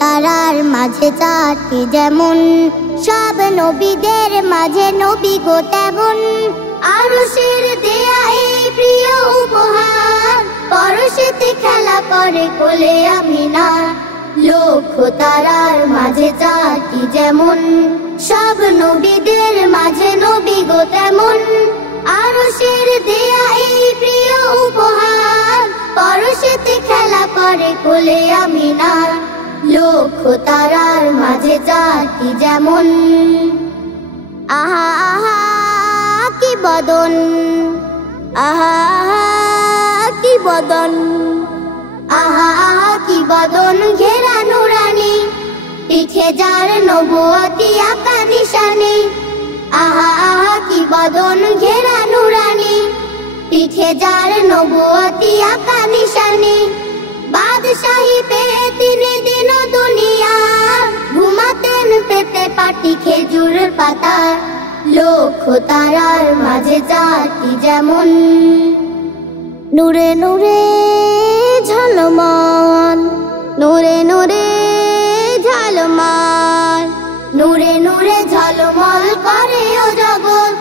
তারার মাঝে চাঁদটি যেমন, সব নবীদের মাঝে নবী গো তেমন। আরশের দেয়া এই প্রিয় উপহার, পরশেতে খেলা করে কোলে আমিনার। লক্ষ তারার মাঝে চাঁদটি যেমন, সব নবীদের মাঝে নবী গো তেমন। আরশের দেয়া এই প্রিয় উপহার, পরশেতে খেলা করে কোলে আমিনার। লক্ষ তারার মাঝে চাঁদটি যেমন। আহা আহা কি বদন, আহা আহা কি বদন, আহা আহা কি বদন ঘেরা নুরানি, পিঠে যার নবুয়তি আঁকা নিশানি। আহা আহা কি বদন ঘেরা নুরানি, পিঠে যার নবুয়তি আঁকা নিশানি। বাদশাহী পেয়ে তিনি দিন দুনিয়া, ঘুমাতেন পেতে পাটি খেজুর পাতা। লক্ষ তারার মাঝে চাঁদটি যেমন, নূরে নূরে ঝলমল, নূরে নূরে ঝলমল, নূরে নূরে ঝলমল করে ও জগৎ।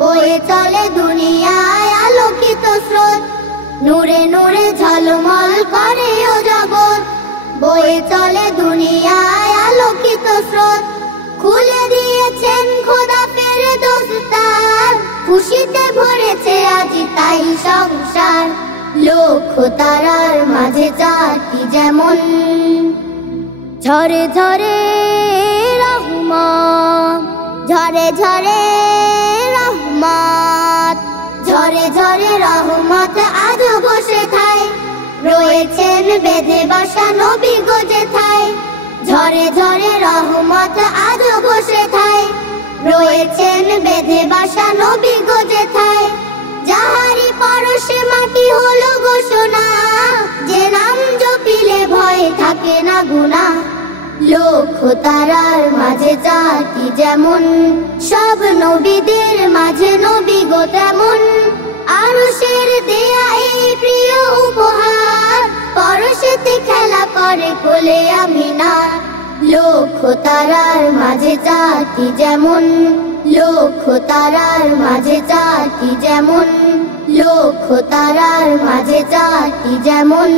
বয়ে চলে দুনিয়ায় আলোকিত স্রোত, নূরে নূরে ঝলমল করে ও জগৎ। বয়ে চলে দুনিয়ায় আলোকিত স্রোত। খুলে দিয়েছেন খোদা ফেরদৌস তার, খুশিতে ভরেছে আজ তাই সংসার। লক্ষ তারার মাঝে চাঁদটি যেমন, ঝরে ঝরে রহমত, ঝরে ঝরে রহমত, ঝরে ঝরে রহমত আজ বসে থাই। রয়েছেন বেঁধে বসা নবী গো যেথায়। ঝরে ঝরে রহমত আজ বসে থাই। রয়েছেন বেঁধে বসা নবী গো যেথায়। যাহারি পরশে মাটি হলো ঘোষণা, যে নাম জপিলে ভয়ে থাকে না গুনাহ। লক্ষ তারার মাঝে চাঁদটি যেমন, সব নবীদের মাঝে নবী গো তেমন। আরশের দেয়া এই প্রিয় উপহার, পরশেতে খেলা করে কোলে আমিনার। লক্ষ তারার মাঝে চাঁদটি যেমন, লক্ষ তারার মাঝে চাঁদটি যেমন, লক্ষ তারার মাঝে চাঁদটি যেমন।